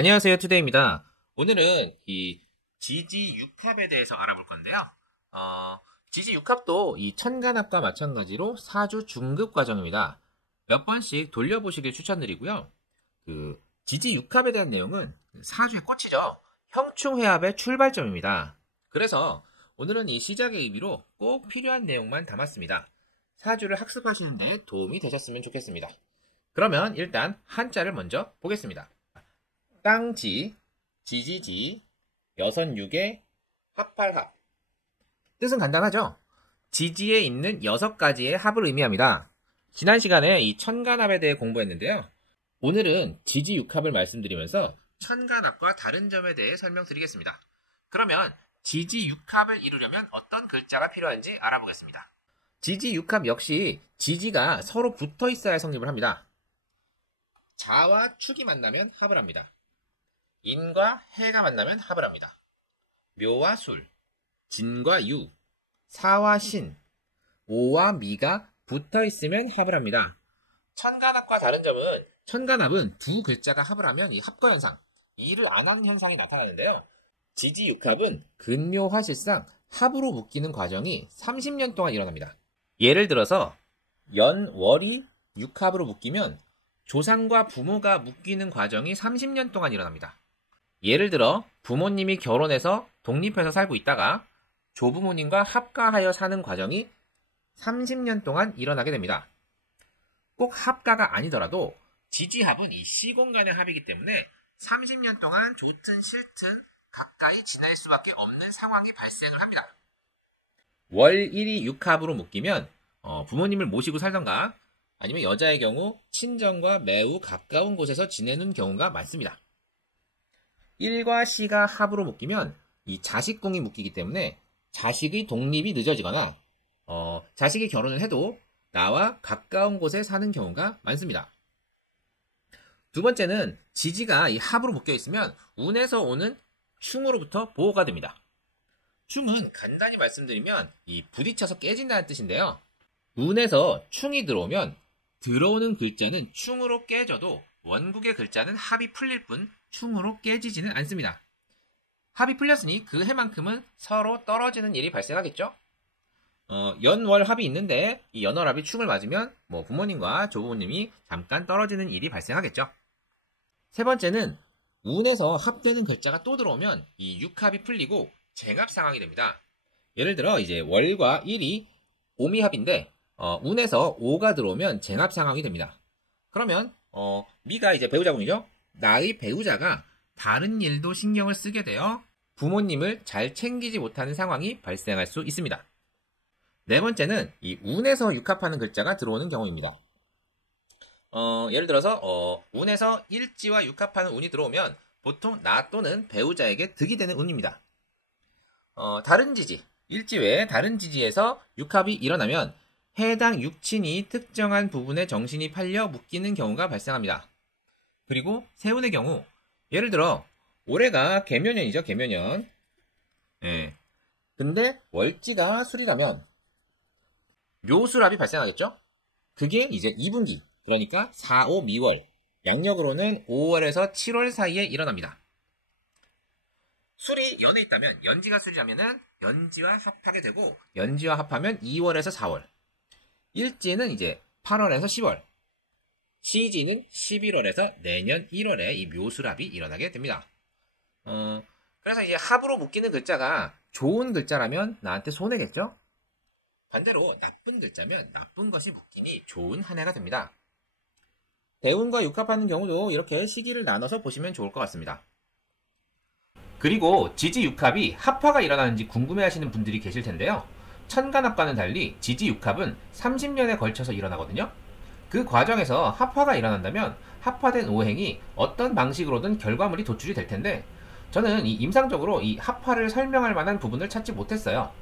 안녕하세요, 투데이입니다. 오늘은 이 지지육합에 대해서 알아볼 건데요. 지지육합도 이 천간합과 마찬가지로 사주 중급 과정입니다. 몇 번씩 돌려보시길 추천드리고요. 지지육합에 대한 내용은 사주의 꽃이죠. 형충회합의 출발점입니다. 그래서 오늘은 이 시작의 의미로 꼭 필요한 내용만 담았습니다. 사주를 학습하시는 데 도움이 되셨으면 좋겠습니다. 그러면 일단 한자를 먼저 보겠습니다. 땅지, 지지지, 여선육의 합팔합. 뜻은 간단하죠? 지지에 있는 6가지의 합을 의미합니다. 지난 시간에 이 천간합에 대해 공부했는데요. 오늘은 지지육합을 말씀드리면서 천간합과 다른 점에 대해 설명드리겠습니다. 그러면 지지육합을 이루려면 어떤 글자가 필요한지 알아보겠습니다. 지지육합 역시 지지가 서로 붙어 있어야 성립을 합니다. 자와 축이 만나면 합을 합니다. 인과 해가 만나면 합을 합니다. 묘와 술, 진과 유, 사와 신, 오와 미가 붙어 있으면 합을 합니다. 천간합과 다른 점은 천간합은 두 글자가 합을 하면 이 합거 현상, 이를 안 하는 현상이 나타나는데요. 지지육합은 근묘화실상 합으로 묶이는 과정이 30년 동안 일어납니다. 예를 들어서 연, 월이 육합으로 묶이면 조상과 부모가 묶이는 과정이 30년 동안 일어납니다. 예를 들어 부모님이 결혼해서 독립해서 살고 있다가 조부모님과 합가하여 사는 과정이 30년 동안 일어나게 됩니다. 꼭 합가가 아니더라도 지지합은 이 시공간의 합이기 때문에 30년 동안 좋든 싫든 가까이 지낼 수밖에 없는 상황이 발생을 합니다. 월 1이 육합으로 묶이면 부모님을 모시고 살던가 아니면 여자의 경우 친정과 매우 가까운 곳에서 지내는 경우가 많습니다. 일과 시가 합으로 묶이면 이 자식궁이 묶이기 때문에 자식의 독립이 늦어지거나 자식이 결혼을 해도 나와 가까운 곳에 사는 경우가 많습니다. 두 번째는 지지가 이 합으로 묶여 있으면 운에서 오는 충으로부터 보호가 됩니다. 충은 간단히 말씀드리면 이 부딪혀서 깨진다는 뜻인데요. 운에서 충이 들어오면 들어오는 글자는 충으로 깨져도 원국의 글자는 합이 풀릴 뿐 충으로 깨지지는 않습니다. 합이 풀렸으니 그 해만큼은 서로 떨어지는 일이 발생하겠죠? 연월 합이 있는데 이 연월합이 충을 맞으면 부모님과 조부모님이 잠깐 떨어지는 일이 발생하겠죠. 세 번째는 운에서 합되는 글자가 또 들어오면 이 육합이 풀리고 쟁합 상황이 됩니다. 예를 들어 이제 월과 일이 오미합인데 운에서 오가 들어오면 쟁합 상황이 됩니다. 그러면 미가 이제 배우자궁이죠. 나의 배우자가 다른 일도 신경을 쓰게 되어 부모님을 잘 챙기지 못하는 상황이 발생할 수 있습니다. 네 번째는 이 운에서 육합하는 글자가 들어오는 경우입니다. 예를 들어서 운에서 일지와 육합하는 운이 들어오면 보통 나 또는 배우자에게 득이 되는 운입니다. 다른 지지, 일지 외에 다른 지지에서 육합이 일어나면 해당 육친이 특정한 부분에 정신이 팔려 묶이는 경우가 발생합니다. 그리고 세운의 경우, 예를 들어 올해가 개묘년이죠, 개묘년. 근데 월지가 술이라면 묘술합이 발생하겠죠? 그게 이제 2분기, 그러니까 4, 5, 미월, 양력으로는 5월에서 7월 사이에 일어납니다. 술이 연에 있다면 연지가 술이라면은 연지와 합하게 되고 연지와 합하면 2월에서 4월. 일지는 이제 8월에서 10월. 시지는 11월에서 내년 1월에 이 묘술합이 일어나게 됩니다. 그래서 이제 합으로 묶이는 글자가 좋은 글자라면 나한테 손해겠죠? 반대로 나쁜 글자면 나쁜 것이 묶이니 좋은 한 해가 됩니다. 대운과 육합하는 경우도 이렇게 시기를 나눠서 보시면 좋을 것 같습니다. 그리고 지지육합이 합화가 일어나는지 궁금해하시는 분들이 계실 텐데요. 천간합과는 달리 지지육합은 30년에 걸쳐서 일어나거든요. 그 과정에서 합화가 일어난다면 합화된 오행이 어떤 방식으로든 결과물이 도출이 될 텐데 저는 이 임상적으로 이 합화를 설명할 만한 부분을 찾지 못했어요.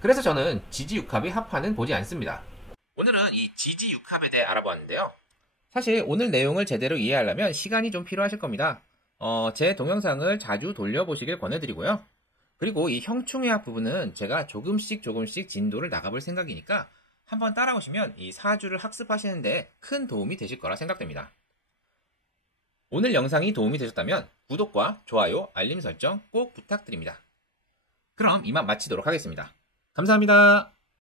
그래서 저는 지지육합의 합화는 보지 않습니다. 오늘은 이 지지육합에 대해 알아보았는데요. 사실 오늘 내용을 제대로 이해하려면 시간이 좀 필요하실 겁니다. 제 동영상을 자주 돌려보시길 권해드리고요. 그리고 이 형충회합 부분은 제가 조금씩 진도를 나가볼 생각이니까 한번 따라오시면 이 사주를 학습하시는데 큰 도움이 되실 거라 생각됩니다. 오늘 영상이 도움이 되셨다면 구독과 좋아요, 알림 설정 꼭 부탁드립니다. 그럼 이만 마치도록 하겠습니다. 감사합니다.